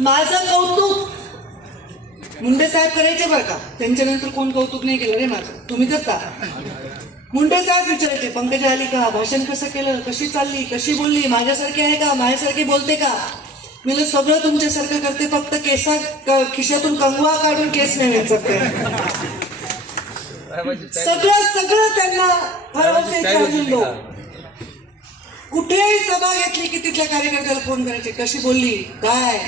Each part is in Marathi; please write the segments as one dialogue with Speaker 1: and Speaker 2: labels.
Speaker 1: माझं कौतुक मुंडे साहेब करायचे बरं का? त्यांच्यानंतर कोण कौतुक नाही केलं रे माझं? तुम्ही करता? मुंडे साहेब विचारायचे पंकजा आली का? भाषण कसं केलं? कशी चालली? कशी बोलली? माझ्यासारखी आहे का? माझ्यासारखी बोलते का? मी सगळं तुमच्यासारखं करते फक्त केसा खिशातून कंगवा काढून केस नाही सगळं सगळं त्यांना कुठेही सभा घेतली की तिथल्या कार्यकर्त्याला फोन करायचे कशी बोलली? काय?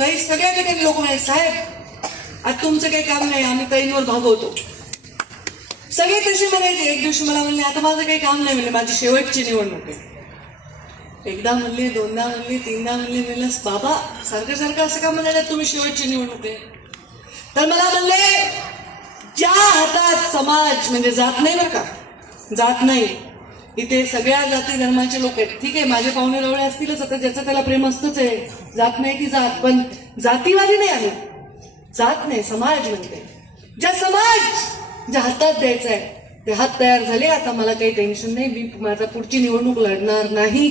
Speaker 1: काही सगळ्या ठिकाणी लोक म्हणाले साहेब आज तुमचं काही काम नाही आम्ही ताईंवर भागवतो. सगळे तसे म्हणायचे एक दिवशी मला म्हणले आता माझं काही काम नाही म्हणले माझी शेवटची निवडणूक आहे. एकदा म्हणले दोनदा म्हणले तीनदा म्हणले म्हणलं बाबा सारखं सारखं असं का म्हणाले तुम्ही शेवटची निवडणूक आहे? तर मला म्हणले ज्या हातात समाज म्हणजे जात नाही बरं का जात नाही इथे सगळ्या जाती धर्माचे लोक आहेत. ठीक आहे माझे पाहुणे रवळे असतीलच आता ज्याचं त्याला प्रेम असतच आहे. जात नाही की जात पण जातीवादी नाही आम्ही. जात नाही समाज म्हणते. ज्या समाज ज्या हातात द्यायचा आहे ते हात तयार झाले आता मला काही टेन्शन नाही. मी माझा पुढची निवडणूक लढणार नाही.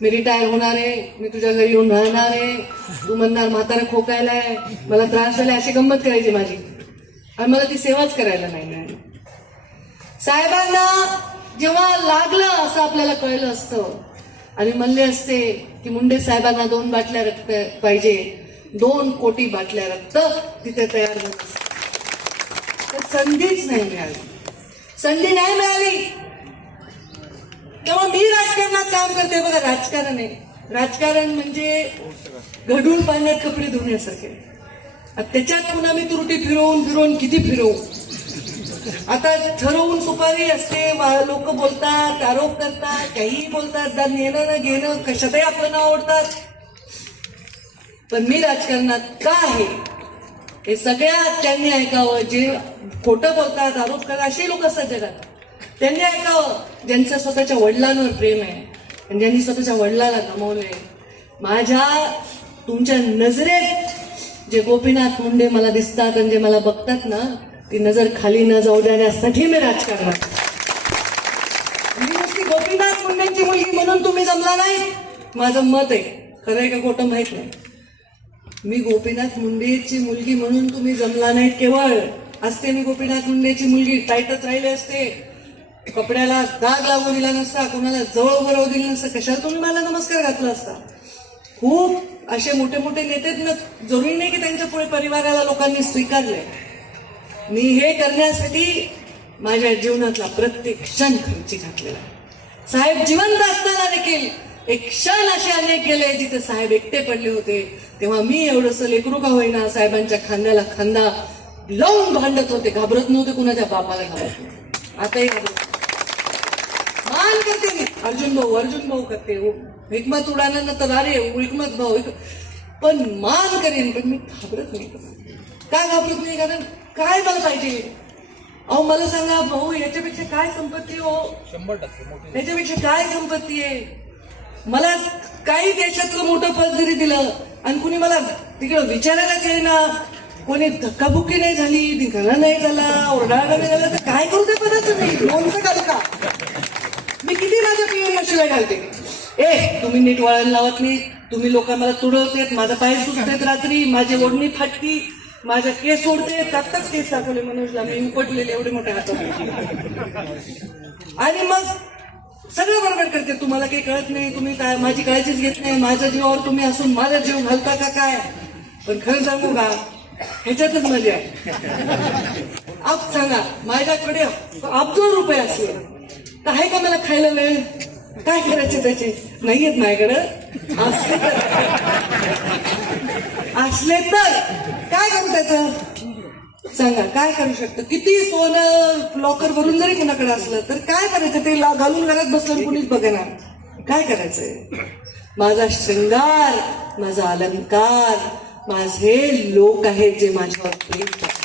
Speaker 1: मी रिटायर होणार आहे. मी तुझ्या घरी येऊन राहणार आहे. तू म्हणणार म्हातारा खोकायलाय मला त्रास झालाय अशी गंमत करायची माझी. आणि मला ती सेवाच करायला नाही मिळाली. साहेबांना जेव्हा लागलं असं आपल्याला कळलं असतं. आणि म्हणले असते की मुंडे साहेबांना दोन बाटल्या रक्त पाहिजे. दोन कोटी बाटल्या रक्त तिथे तयार झालं तर संधीच नाही मिळाली. संधी नाही मिळाली. तेव्हा मी राजकारणात काम करते. बघा राजकारण आहे. राजकारण म्हणजे घडून पाण्यात कपडे धुण्यासारखे त्याच्यात पुन्हा मी त्रुटी फिरवून फिरवून किती फिरवू? आता ठरवून सुपारी असते लोक बोलतात आरोप करतात काहीही बोलतात दा नेणं ना घेणं कशातही आपलं नाव आवडतात पण मी राजकारणात का आहे? हे सगळ्यात त्यांनी ऐकावं. जे खोटं बोलतात आरोप करतात असे लोक असतात जगात. त्यांनी ऐकावं. ज्यांचं स्वतःच्या वडिलांवर प्रेम आहे आणि ज्यांनी स्वतःच्या वडिलाला गमावलंय. माझ्या तुमच्या नजरेत जे गोपीनाथ मुंडे मला दिसतात आणि जे मला बघतात ना ती नजर खाली न जाऊ देण्यासाठी मी राजकारणात मी नुसती गोपीनाथ मुंडेंची मुलगी म्हणून तुम्ही जमला नाही. माझं मत आहे. खरं आहे का खोटं माहीत नाही. मी गोपीनाथ मुंडेची मुलगी म्हणून तुम्ही जमला नाही केवळ. असते मी गोपीनाथ मुंडेची मुलगी. टाईटच राहिले असते. कपड्याला दाग लागू दिला नसता. कोणाला जवळ उभं राहू दिलं नसतं. कशाला तुम्ही मला नमस्कार घातला असता? खूप असे मोठे मोठे नेते जरुरी नाही की त्यांच्या पुढे परिवाराला लोकांनी स्वीकारले. मी हे करण्यासाठी माझ्या जीवनातला प्रत्येक क्षण खर्ची घातलेला साहेब जिवंत असताना देखील एक क्षण असे अनेक गेले जिथे साहेब एकटे पडले होते. तेव्हा मी एवढंस लेकरू का होईना साहेबांच्या खांद्याला खांदा लावून भांडत होते. घाबरत नव्हते कुणाच्या बापाला घाबरत नव्हते. आताही घाबरत मान करते मी. अर्जुन भाऊ अर्जुन भाऊ करते. हो. हिकमत उडाना तर अरे हो, हिकमत भाऊ पण मान करेन पण मी घाबरत नाही. का घाबरत नाही? कारण काय मला पाहिजे अहो मला सांगा भाऊ याच्यापेक्षा काय संपत्ती हो?
Speaker 2: शंभर टक्के मोठी.
Speaker 1: याच्यापेक्षा काय संपत्ती आहे? मला काही देशातलं मोठं पद जरी दिलं आणि कुणी मला तिकडं विचारायलाच येईना कोणी धक्काबुक्की नाही झाली धिंगाणा नाही झाला ओरडाळा नाही झाला तर काय करू ते पदाचं मी? लोणचं घालू का? मी किती माझ्या पिऊला शिवाय घालते? ए तुम्ही नीट वळण लावत नाही. तुम्ही लोक मला तुडवतेत माझा पाय सुचतेत रात्री. माझी ओढणी फाटती. माझ्या केस सोडते आत्ताच केस दाखवले मनोजला. मी उपटलेले एवढे मोठे हात आणि मग सगळं बरोबर करते. तुम्हाला काही कळत नाही तुम्ही काय माझी काळजीच घेत नाही. माझ्या जीवावर तुम्ही असून माझा जीव घालता का काय? पण खरं सांगू का ह्याच्यातच मजा आहे. आप सांगा माझ्याकडे अब्दोल रुपये असले. तर आहे का मला खायला वेळ? काय करायचे त्याचे? नाहीयेत माझ्याकडं. असले तर. असले तर. काय करू त्याचं? सांगा काय करू शकतो? किती सोनं लॉकर भरून जरी कुणाकडे असलं तर काय करायचं? ते घालून घरात बसलं कुणीच बघणार. काय करायचंय? माझा शृंगार माझा अलंकार माझे लोक आहेत जे माझ्यावर प्रेम करतात.